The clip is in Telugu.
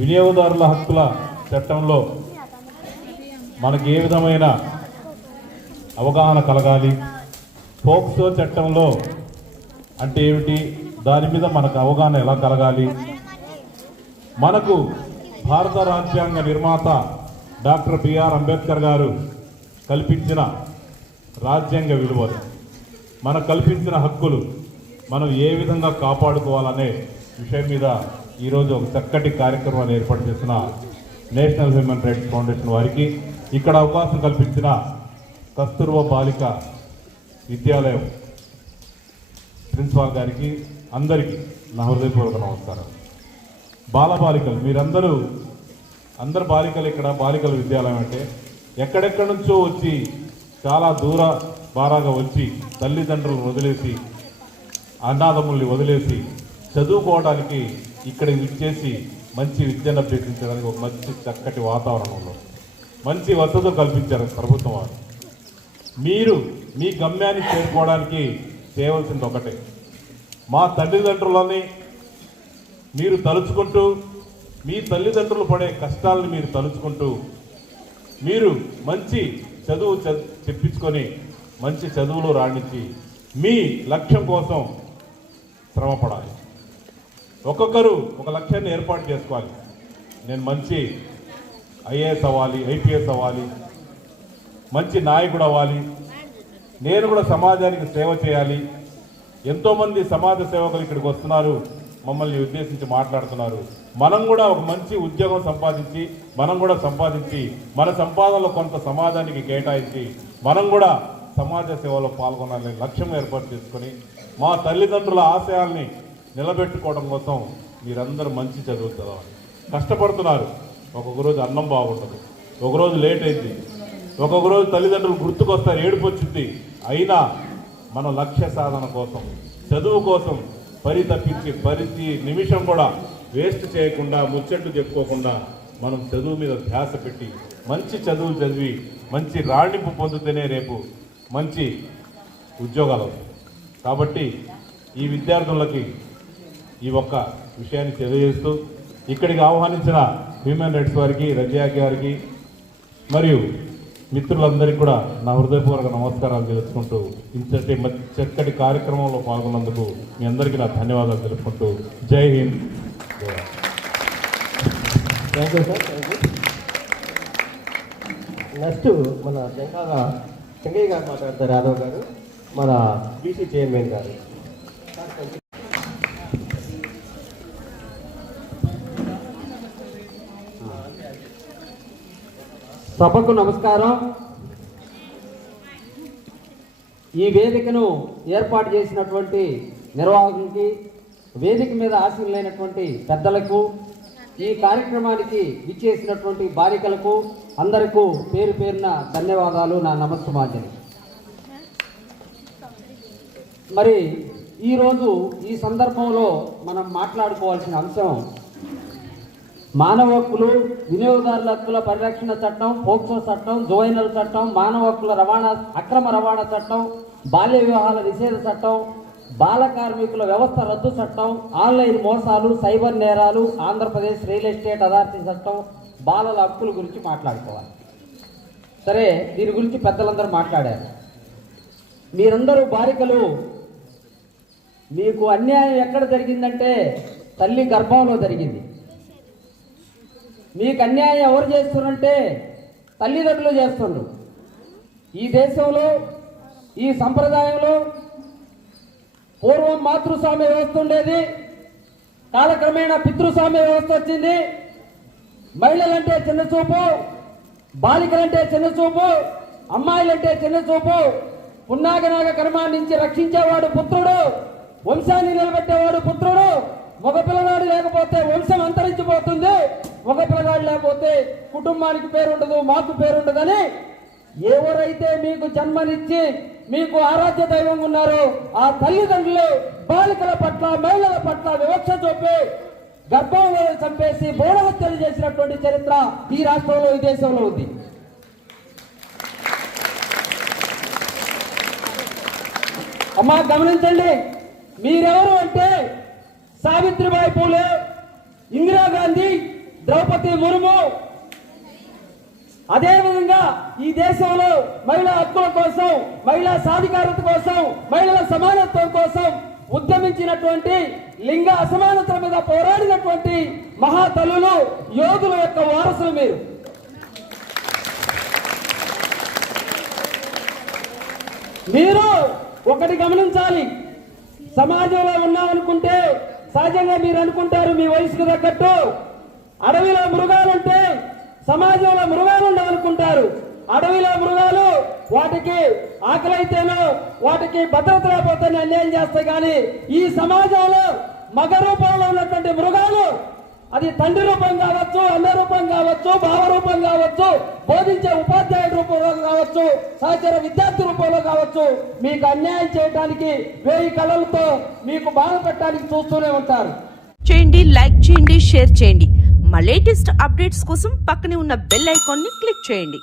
వినియోగదారుల హక్కుల చట్టంలో మనకి ఏ విధమైన అవగాహన కలగాలి? పోక్సో చట్టంలో అంటే ఏమిటి? దాని మీద మనకు అవగాహన ఎలా కలగాలి? మనకు భారత రాజ్యాంగ నిర్మాత డాక్టర్ బిఆర్ అంబేద్కర్ గారు కల్పించిన రాజ్యాంగ విలువలు. మనకు కల్పించిన హక్కులు మనం ఏ విధంగా కాపాడుకోవాలనే విషయం మీద ఈరోజు ఒక చక్కటి కార్యక్రమాన్ని ఏర్పాటు చేసిన నేషనల్ హ్యూమన్ రైట్స్ ఫౌండేషన్ వారికి ఇక్కడ అవకాశం కల్పించిన కస్తూర్బా బాలిక విద్యాలయం ప్రిన్సిపాల్ గారికి అందరికీ నా హృదయపూర్వక నమస్కారం. బాలబాలికలు మీరందరూ అందరు బాలికలు ఇక్కడ బాలికల విద్యాలయం అంటే ఎక్కడెక్కడి నుంచో వచ్చి చాలా దూర బారాగా వచ్చి తల్లిదండ్రులను వదిలేసి అన్నాదమ్ముల్ని వదిలేసి చదువుకోవడానికి ఇక్కడ ఇచ్చేసి మంచి విద్యను అభ్యసించడానికి ఒక మంచి చక్కటి వాతావరణంలో మంచి వసతులు కల్పించారు ప్రభుత్వం వారు. మీరు మీ గమ్యాన్ని చేరుకోవడానికి చేయవలసింది ఒకటే. మా తల్లిదండ్రులని మీరు తలుచుకుంటూ మీ తల్లిదండ్రులు పడే కష్టాలను మీరు తలుచుకుంటూ మీరు మంచి చదువు చెప్పించుకొని మంచి చదువులు రాణించి మీ లక్ష్యం కోసం శ్రమపడాలి. ఒక్కొక్కరు ఒక లక్ష్యాన్ని ఏర్పాటు చేసుకోవాలి. నేను మంచి ఐఏఎస్ అవ్వాలి ఐపీఎస్ అవ్వాలి మంచి నాయకుడు అవ్వాలి. నేను కూడా సమాజానికి సేవ చేయాలి. ఎంతోమంది సమాజ సేవకులు ఇక్కడికి వస్తున్నారు మమ్మల్ని ఉద్దేశించి మాట్లాడుతున్నారు. మనం కూడా ఒక మంచి ఉద్యోగం సంపాదించి మనం కూడా సంపాదించి మన సంపాదనలో కొంత సమాజానికి కేటాయించి మనం కూడా సమాజ సేవలో పాల్గొనాలనే లక్ష్యం ఏర్పాటు చేసుకొని మా తల్లిదండ్రుల ఆశయాల్ని నిలబెట్టుకోవడం కోసం మీరందరూ మంచి చదువు చదవాలి. కష్టపడుతున్నారు. ఒక్కొక్క రోజు అన్నం బాగుండదు. ఒకరోజు లేట్ అయింది. ఒక్కొక్క రోజు తల్లిదండ్రులు గుర్తుకొస్తారు ఏడుపు వచ్చింది. అయినా మన లక్ష్య సాధన కోసం చదువు కోసం పరి తప్పించి ప్రతి నిమిషం కూడా వేస్ట్ చేయకుండా ముచ్చట్లు చెప్పుకోకుండా మనం చదువు మీద ధ్యాస పెట్టి మంచి చదువు చదివి మంచి రాణింపు పొందితేనే రేపు మంచి ఉద్యోగాలు కాబట్టి ఈ విద్యార్థులకి ఈ ఒక్క విషయాన్ని తెలియజేస్తూ ఇక్కడికి ఆహ్వానించిన హ్యూమన్ రైట్స్ వారికి రజయా గారికి మరియు మిత్రులందరికీ కూడా నా హృదయపూర్వక నమస్కారాలు తెలుసుకుంటూ ఇంతటి చక్కటి కార్యక్రమంలో పాల్గొన్నందుకు మీ అందరికీ నా ధన్యవాదాలు తెలుపుకుంటూ Jai Hind. Thank you sir thank you next మన చెంకాల చెంగయ్య గారు మాట్లాడతారు యాదవ్ గారు. మన బీసీ చైర్మన్ గారు. సభకు నమస్కారం. ఈ వేదికను ఏర్పాటు చేసినటువంటి నిర్వాహకులకి వేదిక మీద ఆశీనులైనటువంటి పెద్దలకు ఈ కార్యక్రమానికి విచ్చేసినటువంటి బాలికలకు అందరికీ పేరు పేరున ధన్యవాదాలు. నా నమస్సుమాంజలి. మరి ఈరోజు ఈ సందర్భంలో మనం మాట్లాడుకోవాల్సిన అంశం మానవ హక్కులు వినియోగదారుల హక్కుల పరిరక్షణ చట్టం పోక్సో చట్టం జోయినల్ చట్టం మానవ హక్కుల రవాణా అక్రమ రవాణా చట్టం బాల్య వివాహాల నిషేధ చట్టం బాల కార్మికుల వ్యవస్థ రద్దు చట్టం ఆన్లైన్ మోసాలు సైబర్ నేరాలు ఆంధ్రప్రదేశ్ రియల్ ఎస్టేట్ అథారిటీ చట్టం బాలల హక్కుల గురించి మాట్లాడుకోవాలి. సరే దీని గురించి పెద్దలందరూ మాట్లాడారు. మీరందరూ బాలికలు మీకు అన్యాయం ఎక్కడ జరిగిందంటే తల్లి గర్భంలో జరిగింది. మీకు అన్యాయం ఎవరు చేస్తున్నారంటే తల్లిదండ్రులు చేస్తుండ్రు. ఈ దేశంలో ఈ సంప్రదాయంలో పూర్వం మాతృస్వామ్య వ్యవస్థ ఉండేది కాలక్రమేణా పితృస్వామ్య వ్యవస్థ వచ్చింది. మహిళలంటే చిన్న చూపు బాలికలంటే చిన్న చూపు అమ్మాయిలంటే చిన్న చూపు పున్నాగనాగ కర్మా నుంచి రక్షించేవాడు పుత్రుడు వంశాన్ని నిలబెట్టేవాడు పుత్రుడు మగ పిల్లవాడు లేకపోతే వంశం అంతరించిపోతుంది. ఒక పిల్లగాడు లేకపోతే కుటుంబానికి పేరు ఉండదు మాకు పేరు ఉండదని ఎవరైతే మీకు జన్మనిచ్చి మీకు ఆరాధ్య దైవం ఉన్నారో ఆ తల్లిదండ్రులు బాలికల పట్ల మహిళల పట్ల వివక్ష చూపి గర్భంలో చంపేసి బోడహత్యలు చేసినటువంటి చరిత్ర ఈ రాష్ట్రంలో ఈ దేశంలో ఉంది. అమ్మా గమనించండి మీరెవరు అంటే సావిత్రిబాయి పూలే ఇందిరాగాంధీ ద్రౌపది ముర్ము. అదేవిధంగా ఈ దేశంలో మహిళా హక్కుల కోసం మహిళా సాధికారత కోసం మహిళల సమానత్వం కోసం ఉద్యమించినటువంటి లింగ అసమానతల మీద పోరాడినటువంటి మహాతల్లులు యోధుల యొక్క వారసులు మీరు. మీరు ఒకటి గమనించాలి. సమాజంలో ఉన్నామనుకుంటే సహజంగా మీరు అనుకుంటారు మీ వయసుకు తగ్గట్టు. అడవిలో మృగాలుంటే సమాజంలో మృగాలు ఉండవనుకుంటారు అడవిలో మృగాలు వాటికి ఆకలి అయితేనో వాటికి భద్రత లేకపోతే అన్యాయం చేస్తాయి కానీ ఈ సమాజంలో మగ రూపంలో ఉన్నటువంటి మృగాలు అది తండ్రి రూపం కావచ్చు అన్న రూపం కావచ్చు భావ రూపం కావచ్చు బోధించే ఉపాధ్యాయుడి రూపంలో కావచ్చు సహచర విద్యార్థి రూపంలో కావచ్చు మీకు అన్యాయం చేయడానికి వేయి కళలతో మీకు బాధ పెట్టడానికి చూస్తూనే ఉంటారు. చేయండి లైక్ చేయండి షేర్ చేయండి. మా లేటెస్ట్ అప్డేట్స్ కోసం పక్కనే ఉన్న బెల్ ఐకాన్ని క్లిక్ చేయండి.